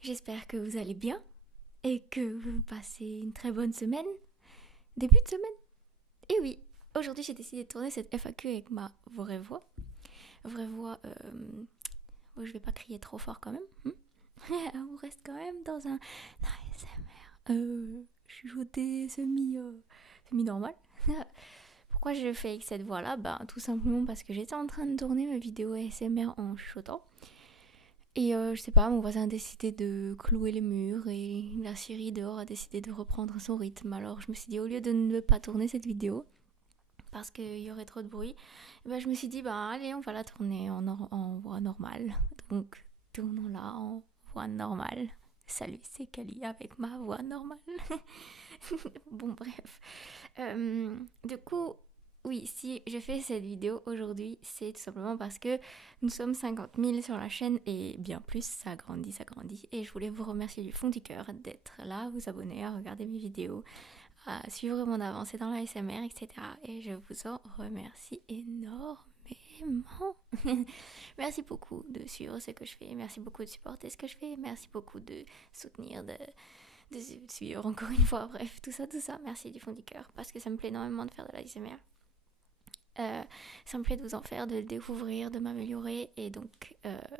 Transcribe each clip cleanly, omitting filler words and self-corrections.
J'espère que vous allez bien et que vous passez une très bonne semaine. Début de semaine. Et oui, aujourd'hui j'ai décidé de tourner cette FAQ avec ma vraie voix. Vraie voix, je vais pas crier trop fort quand même. On reste quand même dans un ASMR chuchoté semi-normal. Pourquoi je fais avec cette voix-là? Tout simplement parce que j'étais en train de tourner ma vidéo ASMR en chuchotant. Et je sais pas, mon voisin a décidé de clouer les murs et la Siri dehors a décidé de reprendre son rythme. Alors je me suis dit, au lieu de ne pas tourner cette vidéo, parce qu'il y aurait trop de bruit, je me suis dit, allez, on va la tourner en voix normale. Donc tournons-la en voix normale. Salut, c'est Kali avec ma voix normale. Bon, bref. Du coup, oui, si je fais cette vidéo aujourd'hui, c'est tout simplement parce que nous sommes 50 000 sur la chaîne et bien plus, ça grandit, ça grandit. Et je voulais vous remercier du fond du cœur d'être là, à vous abonner, à regarder mes vidéos, à suivre mon avancée dans la SMR, etc. Et je vous en remercie énormément. Merci beaucoup de suivre ce que je fais, merci beaucoup de supporter ce que je fais, merci beaucoup de soutenir, de suivre encore une fois, bref, tout ça, merci du fond du cœur, parce que ça me plaît énormément de faire de la SMR. Ça me plaît de vous en faire, de le découvrir, de m'améliorer, et donc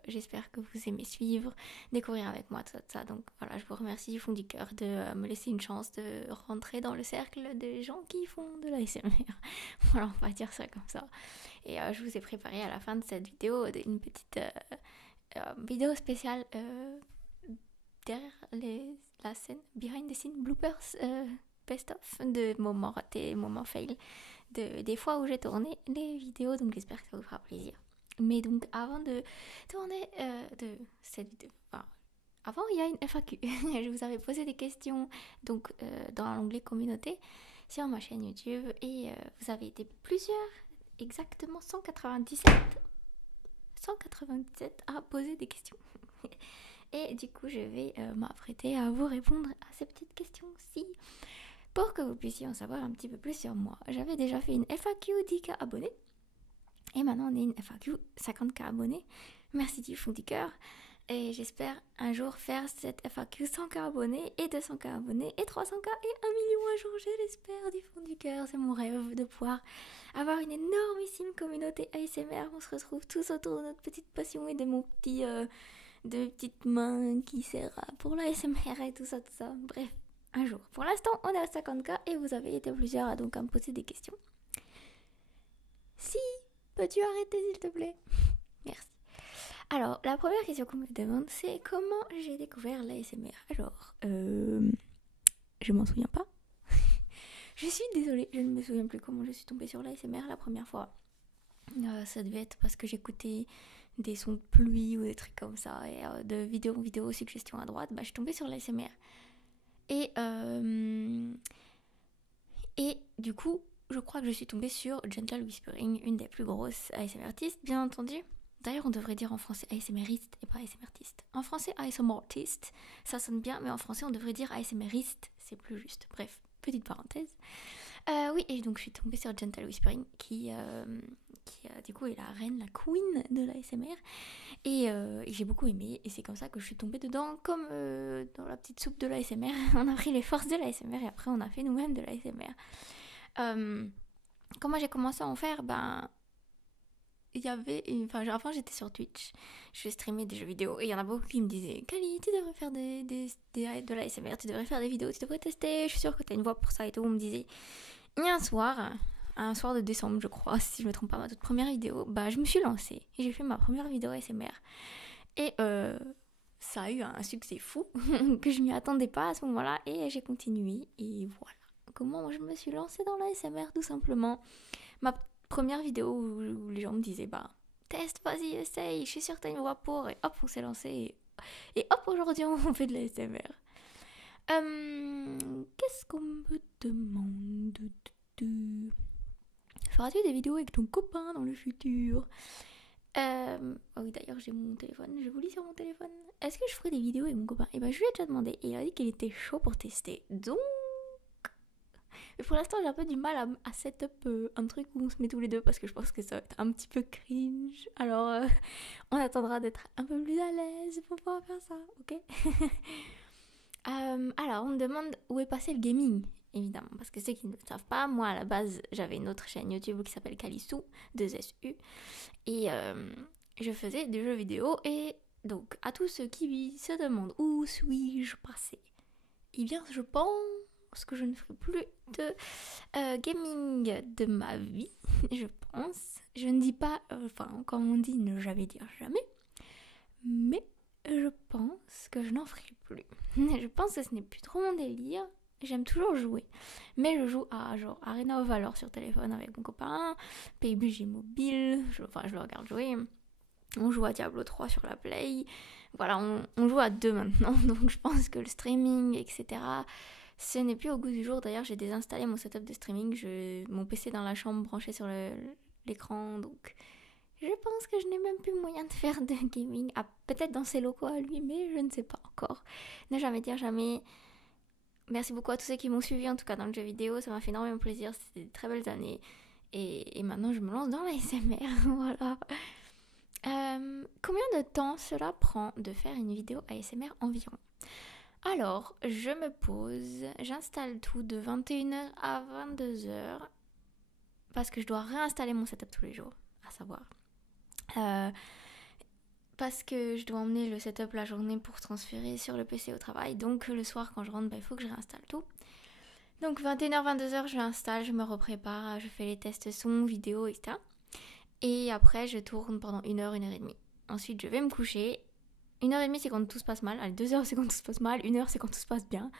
j'espère que vous aimez suivre, découvrir avec moi tout ça. Donc voilà, je vous remercie du fond du cœur de me laisser une chance de rentrer dans le cercle des gens qui font de la SMR. Voilà, on va dire ça comme ça. Et je vous ai préparé à la fin de cette vidéo une petite vidéo spéciale derrière la scène, behind the scene bloopers, best-of de moments ratés, moments fail, des fois où j'ai tourné les vidéos, donc j'espère que ça vous fera plaisir. Mais donc avant de tourner de cette vidéo, avant il y a une FAQ. Je vous avais posé des questions donc dans l'onglet communauté sur ma chaîne YouTube et vous avez été plusieurs, exactement 197 à poser des questions. Et du coup je vais m'apprêter à vous répondre à ces petites questions-ci pour que vous puissiez en savoir un petit peu plus sur moi. J'avais déjà fait une FAQ 10K abonnés et maintenant on est une FAQ 50K abonnés. Merci du fond du cœur et j'espère un jour faire cette FAQ 100K abonnés et 200K abonnés et 300K et 1 million un jour, je l'espère du fond du cœur. C'est mon rêve de pouvoir avoir une énormissime communauté ASMR. On se retrouve tous autour de notre petite passion et de mon petit de petites mains qui sert pour l'ASMR et tout ça. Bref, un jour. Pour l'instant, on est à 50K et vous avez été plusieurs à donc à me poser des questions. Si, peux-tu arrêter s'il te plaît? Merci. Alors, la première question qu'on me demande, c'est comment j'ai découvert l'ASMR. Alors, je m'en souviens pas. Je suis désolée, je ne me souviens plus comment je suis tombée sur l'ASMR la première fois. Ça devait être parce que j'écoutais des sons de pluie ou des trucs comme ça, et de vidéo en vidéo, suggestions à droite, je suis tombée sur l'ASMR. Et du coup, je crois que je suis tombée sur Gentle Whispering, une des plus grosses ASMR artistes, bien entendu. D'ailleurs, on devrait dire en français ASMRiste et pas ASMR artiste. En français, ASMR artiste, ça sonne bien, mais en français, on devrait dire ASMRiste, c'est plus juste. Bref, petite parenthèse. Oui, et donc je suis tombée sur Gentle Whispering, qui du coup est la reine, la queen de l'ASMR. Et j'ai beaucoup aimé, et c'est comme ça que je suis tombée dedans, comme dans la petite soupe de l'ASMR. On a pris les forces de l'ASMR et après on a fait nous-mêmes de l'ASMR. Comment j'ai commencé à en faire? Il y avait avant j'étais sur Twitch, je streamais des jeux vidéo et il y en a beaucoup qui me disaient Kali, tu devrais faire de l'ASMR, tu devrais faire des vidéos, tu devrais tester, je suis sûre que tu as une voix pour ça et tout. On me disait, il y a un soir de décembre je crois, si je me trompe pas, ma toute première vidéo, je me suis lancée et j'ai fait ma première vidéo ASMR et ça a eu un succès fou que je m'y attendais pas à ce moment-là et j'ai continué et voilà comment je me suis lancée dans l'ASMR tout simplement. Ma première vidéo où les gens me disaient teste, vas-y, essaye, je suis sûre que t'as une voix pour, et hop on s'est lancé et hop aujourd'hui on fait de l'ASMR. Qu'est-ce qu'on me demande? Feras-tu des vidéos avec ton copain dans le futur? Oh oui, d'ailleurs j'ai mon téléphone, je vous lis sur mon téléphone. Est-ce que je ferai des vidéos avec mon copain? Je lui ai déjà demandé et il a dit qu'il était chaud pour tester, donc Mais pour l'instant, j'ai un peu du mal à set up un truc où on se met tous les deux parce que je pense que ça va être un petit peu cringe. Alors, on attendra d'être un peu plus à l'aise pour pouvoir faire ça, ok? Alors, on me demande où est passé le gaming, évidemment. Parce que ceux qui ne le savent pas, moi, à la base, j'avais une autre chaîne YouTube qui s'appelle Kalissou, 2SU. Et je faisais des jeux vidéo. Et donc, à tous ceux qui se demandent où suis-je passé, eh bien, je pense que je ne ferai plus de gaming de ma vie, je pense. Je ne dis pas, comme on dit, ne jamais dire jamais. Mais je pense que je n'en ferai plus. Je pense que ce n'est plus trop mon délire. J'aime toujours jouer. Mais je joue à genre Arena of Valor sur téléphone avec mon copain, PUBG mobile, je le regarde jouer. On joue à Diablo 3 sur la Play. Voilà, on joue à deux maintenant. Donc je pense que le streaming, etc., ce n'est plus au goût du jour. D'ailleurs, j'ai désinstallé mon setup de streaming. Mon PC dans la chambre branché sur l'écran. Donc je pense que je n'ai même plus moyen de faire de gaming. Ah, peut-être dans ses locaux à lui, mais je ne sais pas encore. Ne jamais dire jamais. Merci beaucoup à tous ceux qui m'ont suivi, en tout cas dans le jeu vidéo. Ça m'a fait énormément plaisir. C'était de très belles années. Et maintenant, je me lance dans l'ASMR. Voilà. Combien de temps cela prend de faire une vidéo ASMR environ? Alors, je me pose, j'installe tout de 21h à 22h. Parce que je dois réinstaller mon setup tous les jours, à savoir. Parce que je dois emmener le setup la journée pour transférer sur le PC au travail. Donc le soir quand je rentre, il faut que je réinstalle tout. Donc 21h, 22h, je l'installe, je me reprépare, je fais les tests son, vidéo, etc. Et après je tourne pendant 1h, 1h30. Ensuite je vais me coucher. 1h30 c'est quand tout se passe mal. Allez, 2h c'est quand tout se passe mal. 1h c'est quand tout se passe bien.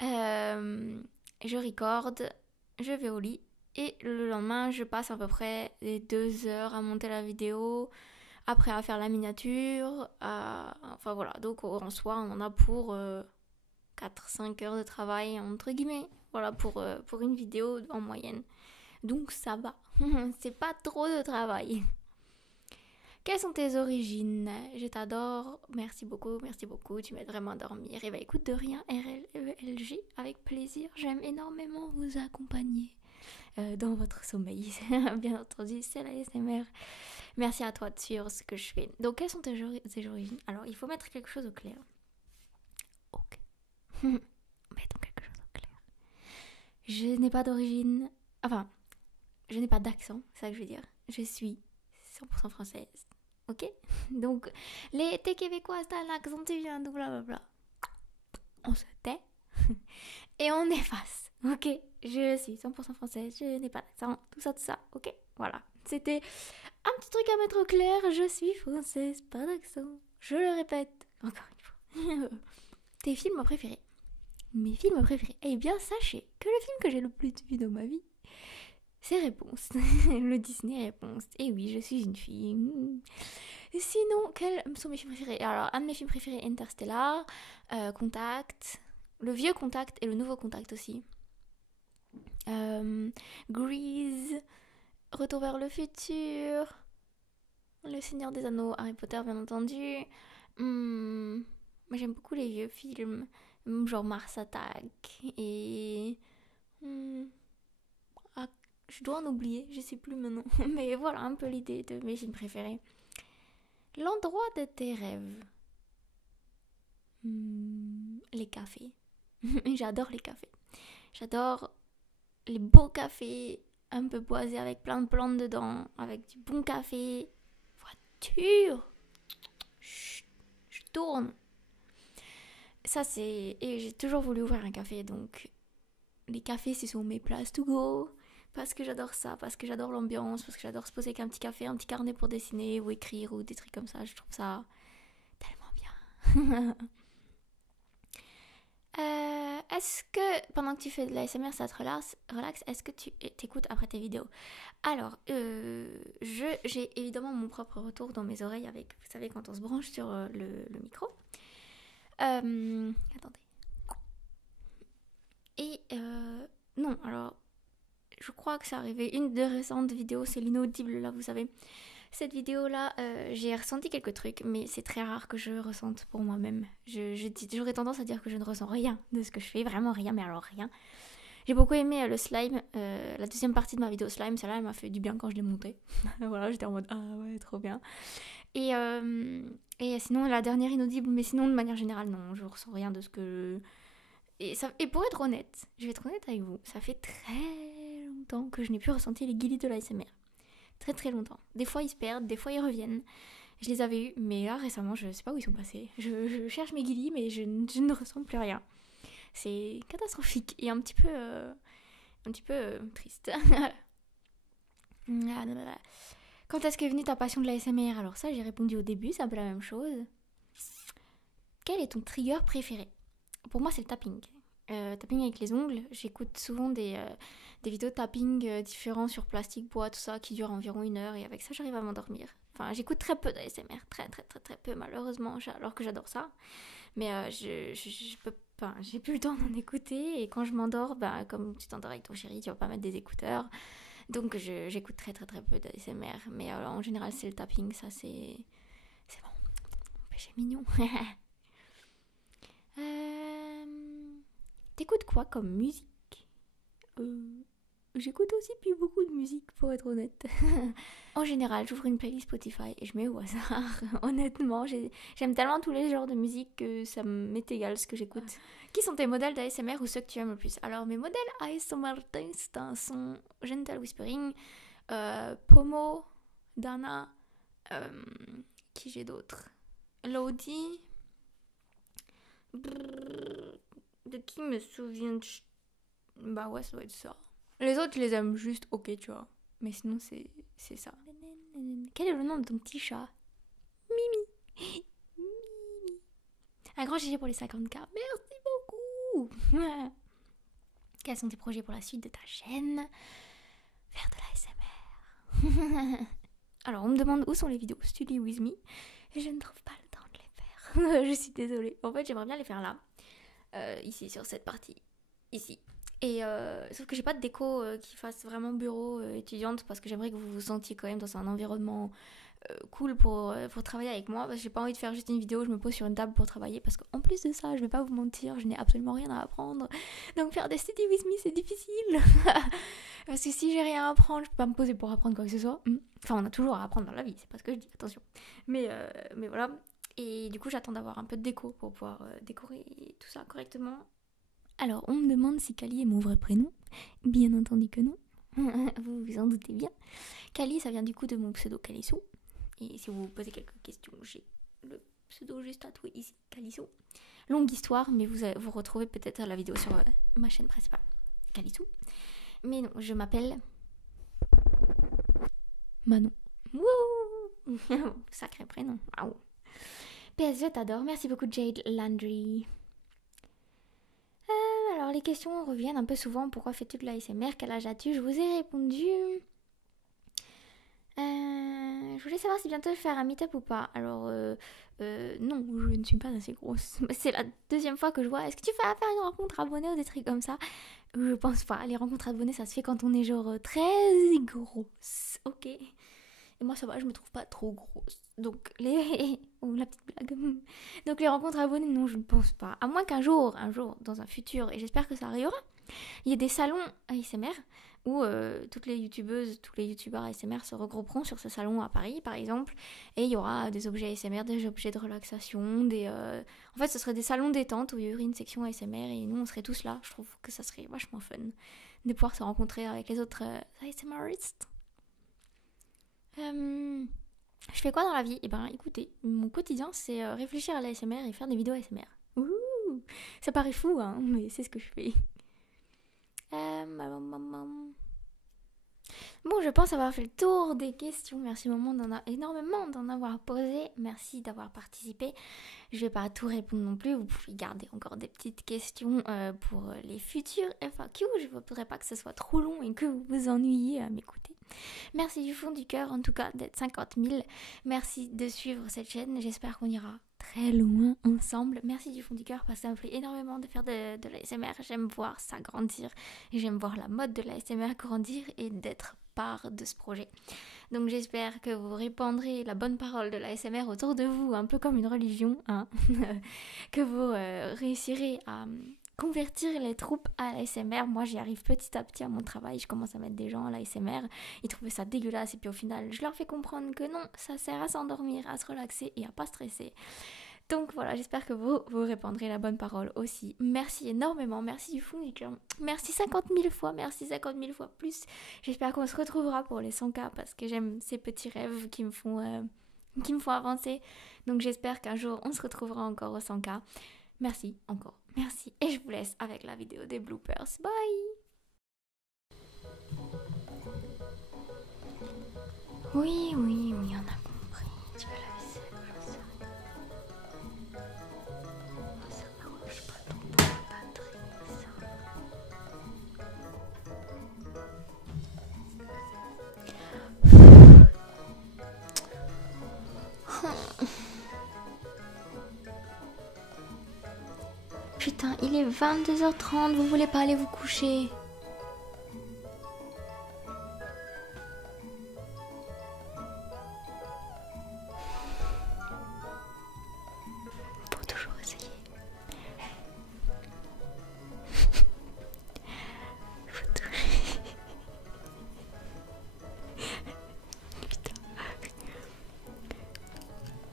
Je recorde, je vais au lit. Et le lendemain je passe à peu près les 2 heures à monter la vidéo. Après à faire la miniature, enfin voilà, donc en soi on en a pour 4-5 heures de travail entre guillemets, voilà pour une vidéo en moyenne. Donc ça va, c'est pas trop de travail. Quelles sont tes origines? Je t'adore, merci beaucoup, tu m'aides vraiment à dormir. Et bah écoute, de rien, RLG, avec plaisir, j'aime énormément vous accompagner dans votre sommeil. Bien entendu, c'est la SMR. Merci à toi de suivre ce que je fais. Donc, quelles sont tes origines? Alors, il faut mettre quelque chose au clair. Ok. Mettons quelque chose au clair. Je n'ai pas d'origine... Enfin, je n'ai pas d'accent, c'est ça que je veux dire. Je suis 100% française. Ok? Donc, t'es québécois, t'as un accent, tu viens de blablabla. On se tait et on efface. Ok? Je suis 100% française, je n'ai pas d'accent, tout ça. Ok? Voilà. C'était... un petit truc à mettre au clair, je suis française, pas d'accent. Je le répète, encore une fois. Tes films préférés? Mes films préférés? Eh bien, sachez que le film que j'ai le plus vu dans ma vie, c'est Réponse. Le Disney Réponse. Et oui, je suis une fille. Sinon, quels sont mes films préférés? Alors, un de mes films préférés, Interstellar, Contact, le vieux Contact et le nouveau Contact aussi. Grease, Retour vers le futur, Le Seigneur des Anneaux, Harry Potter bien entendu. Moi j'aime beaucoup les vieux films, genre Mars Attack et... je dois en oublier, je sais plus maintenant. Mais voilà un peu l'idée de mes films préférés. L'endroit de tes rêves? Les cafés. J'adore les cafés. J'adore les beaux cafés, un peu boisés avec plein de plantes dedans, avec du bon café. Voiture. Chut, je tourne. Ça c'est... Et j'ai toujours voulu ouvrir un café, donc les cafés ce sont mes places to go. Parce que j'adore ça, parce que j'adore l'ambiance, parce que j'adore se poser avec un petit café, un petit carnet pour dessiner ou écrire ou des trucs comme ça. Je trouve ça tellement bien. Est-ce que pendant que tu fais de l'ASMR ça te relaxe, est-ce que tu t'écoutes après tes vidéos? Alors, j'ai évidemment mon propre retour dans mes oreilles avec, vous savez, quand on se branche sur le micro. Attendez. Et non, alors, je crois que c'est arrivé. Une des récentes vidéos, c'est l'inaudible, là, vous savez. Cette vidéo-là, j'ai ressenti quelques trucs, mais c'est très rare que je ressente pour moi-même. J'aurais tendance à dire que je ne ressens rien de ce que je fais, vraiment rien, mais alors rien. J'ai beaucoup aimé le slime, la deuxième partie de ma vidéo slime, celle-là elle m'a fait du bien quand je l'ai montée. Voilà, j'étais en mode ah ouais, trop bien. Et sinon la dernière inaudible, mais sinon de manière générale non, je ressens rien de ce que... Et pour être honnête, je vais être honnête avec vous, ça fait très longtemps que je n'ai plus ressenti les guilis de l'ASMR. Très très longtemps. Des fois ils se perdent, des fois ils reviennent. Je les avais eus, mais là récemment je sais pas où ils sont passés. Je cherche mes guilis mais je ne ressens plus rien. C'est catastrophique et un petit peu triste. Quand est-ce qu'est venue ta passion de l'ASMR? Alors ça j'ai répondu au début, c'est un peu la même chose. Quel est ton trigger préféré? Pour moi c'est le tapping. Tapping avec les ongles. J'écoute souvent des vidéos de tapping différents sur plastique, bois, tout ça, qui durent environ 1 heure et avec ça j'arrive à m'endormir. Enfin j'écoute très peu d'ASMR, très très très très peu malheureusement, alors que j'adore ça. Mais je peux pas, j'ai plus le temps d'en écouter et quand je m'endors, comme tu t'endors avec ton chéri, tu vas pas mettre des écouteurs. Donc j'écoute très très très peu d'ASMR. Mais en général c'est le tapping, ça c'est bon, péché mignon. T'écoutes quoi comme musique? J'écoute aussi plus beaucoup de musique pour être honnête. En général, j'ouvre une playlist Spotify et je mets au hasard. Honnêtement, j'aime tellement tous les genres de musique que ça m'est égal ce que j'écoute. Qui sont tes modèles d'ASMR ou ceux que tu aimes le plus? Alors, mes modèles ASMR sont Gentle Whispering, Pomo, Dana, qui j'ai d'autres? Lodi. De qui me souviens? Bah ouais, ça doit être ça. Les autres, je les aime juste ok, tu vois. Mais sinon, c'est ça. Quel est le nom de ton petit chat? Mimi. Mimi. Un grand GG pour les 50K. Merci beaucoup. Quels sont tes projets pour la suite de ta chaîne? Faire de l'ASMR. Alors, on me demande où sont les vidéos Study With Me. Et je ne trouve pas le temps de les faire. Je suis désolée. En fait, j'aimerais bien les faire là. Ici, sur cette partie. Ici. Et sauf que j'ai pas de déco qui fasse vraiment bureau étudiante parce que j'aimerais que vous vous sentiez quand même dans un environnement cool pour travailler avec moi, parce que j'ai pas envie de faire juste une vidéo où je me pose sur une table pour travailler, parce qu'en plus de ça, je vais pas vous mentir, je n'ai absolument rien à apprendre, donc faire des study with me c'est difficile. Parce que si j'ai rien à apprendre, je peux pas me poser pour apprendre quoi que ce soit. Enfin, on a toujours à apprendre dans la vie, c'est pas ce que je dis, attention. Mais voilà, et du coup j'attends d'avoir un peu de déco pour pouvoir décorer tout ça correctement. Alors, on me demande si Kali est mon vrai prénom. Bien entendu que non. Vous vous en doutez bien. Kali, ça vient du coup de mon pseudo Kalisso. Et si vous vous posez quelques questions, j'ai le pseudo juste tatoué ici, Kalisso. Longue histoire, mais vous retrouvez peut-être la vidéo sur ma chaîne principale, Kalisso. Mais non, je m'appelle Manon. Wouh. Sacré prénom. Waouh. PS, je t'adore. Merci beaucoup Jade Landry. Alors les questions reviennent un peu souvent. Pourquoi fais-tu de l'ASMR? Quel âge as-tu? Je vous ai répondu. Je voulais savoir si bientôt je vais faire un meet-up ou pas. Alors non, je ne suis pas assez grosse. C'est la deuxième fois que je vois. Est-ce que tu vas faire une rencontre abonnée ou des trucs comme ça? Je pense pas. Les rencontres abonnées, ça se fait quand on est genre très grosse. Ok. Et moi ça va, je me trouve pas trop grosse. Donc oh, la petite blague. Donc les rencontres abonnées, non, je ne pense pas. À moins qu'un jour, dans un futur, et j'espère que ça arrivera, il y a des salons ASMR où toutes les youtubeuses, tous les youtubeurs ASMR se regrouperont sur ce salon à Paris par exemple, et il y aura des objets ASMR, des objets de relaxation, en fait ce serait des salons détente où il y aurait une section ASMR et nous on serait tous là. Je trouve que ça serait vachement fun de pouvoir se rencontrer avec les autres ASMRistes. Je fais quoi dans la vie? Eh ben écoutez, mon quotidien c'est réfléchir à l'ASMR et faire des vidéos ASMR. Ouh, ça paraît fou hein, mais c'est ce que je fais. Bon, je pense avoir fait le tour des questions. Merci énormément d'en avoir posé. Merci d'avoir participé. Je vais pas tout répondre non plus. Vous pouvez garder encore des petites questions pour les futurs FAQ. Je ne voudrais pas que ce soit trop long et que vous vous ennuyiez à m'écouter. Merci du fond du cœur, en tout cas, d'être 50 000. Merci de suivre cette chaîne. J'espère qu'on ira très loin ensemble. Merci du fond du cœur parce que ça me plaît énormément de faire de l'ASMR. J'aime voir ça grandir. Et j'aime voir la mode de l'ASMR grandir et d'être part de ce projet. Donc j'espère que vous répandrez la bonne parole de l'ASMR autour de vous, un peu comme une religion, hein. Que vous réussirez convertir les troupes à l'ASMR. Moi, j'y arrive petit à petit à mon travail. Je commence à mettre des gens à l'ASMR. Ils trouvaient ça dégueulasse. Et puis au final, je leur fais comprendre que non, ça sert à s'endormir, à se relaxer et à pas stresser. Donc voilà, j'espère que vous répandrez la bonne parole aussi. Merci énormément, merci du fond du cœur. Merci 50 000 fois, merci 50 000 fois plus. J'espère qu'on se retrouvera pour les 100K parce que j'aime ces petits rêves qui me font avancer. Donc j'espère qu'un jour on se retrouvera encore au 100K. Merci encore, merci. Et je vous laisse avec la vidéo des bloopers. Bye. Oui, on a compris. Tu veux la vaisselle, j'en sais rien. Oh, ça m'arrange pas trop pour la batterie, ça. Putain, il est 22h30, vous voulez pas aller vous coucher? Faut toujours essayer. Faut Putain.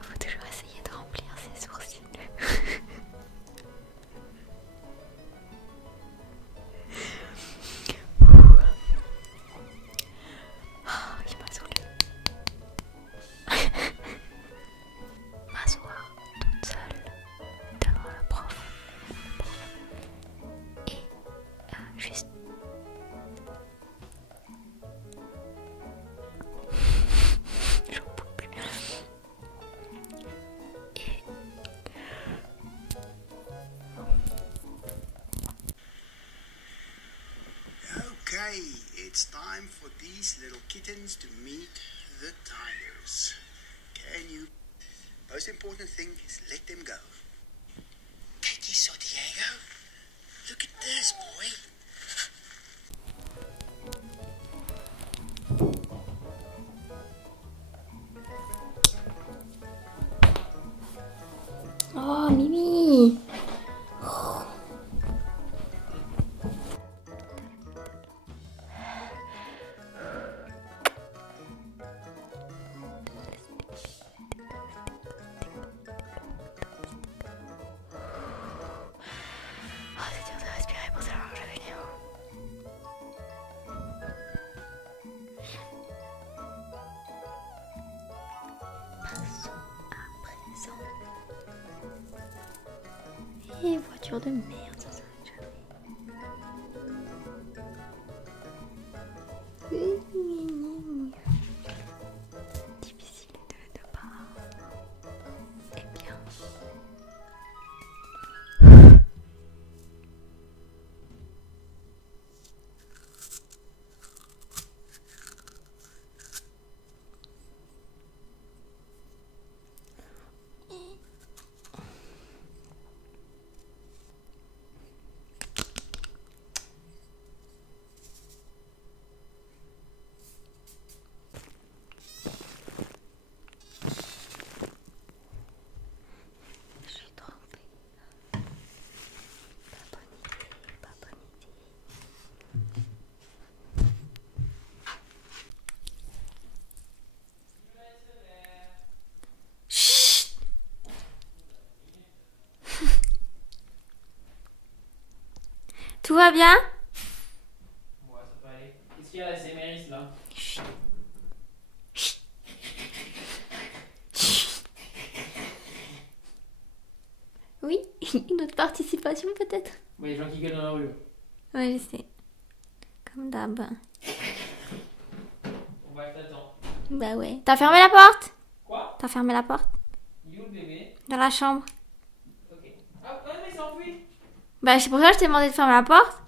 Faut toujours essayer de remplir ses sourcils. Il m'a saoulé. M'asseoir toute seule devant le prof et juste j'en peux plus et Okay, it's time for these little kittens to meet the tigers. Can you? Most important thing is let them go. Katie saw Diego. Look at this, boy. oh Mimi. C'est dur de respirer pour savoir que je vais venir. Passons à présent. Et voiture de merde, ça s'arrête jamais. Difficile de ne pas. Eh bien. Je suis trempée. Pas bonne idée, pas bonne idée. Chut. Tout va bien? Ouais, ça peut aller. Qu'est-ce qu'il y a la CMRiste là? Chut. Oui, une autre participation peut-être? Ouais, les gens qui gueulent dans la rue. Ouais, je sais. Comme d'hab. Bon bah, je t'attends. Bah ouais. T'as fermé la porte? Quoi? T'as fermé la porte? Il est où le bébé? Dans la chambre. Ok. Ah, ouais, mais il s'est enfui. Bah c'est pour ça que je t'ai demandé de fermer la porte.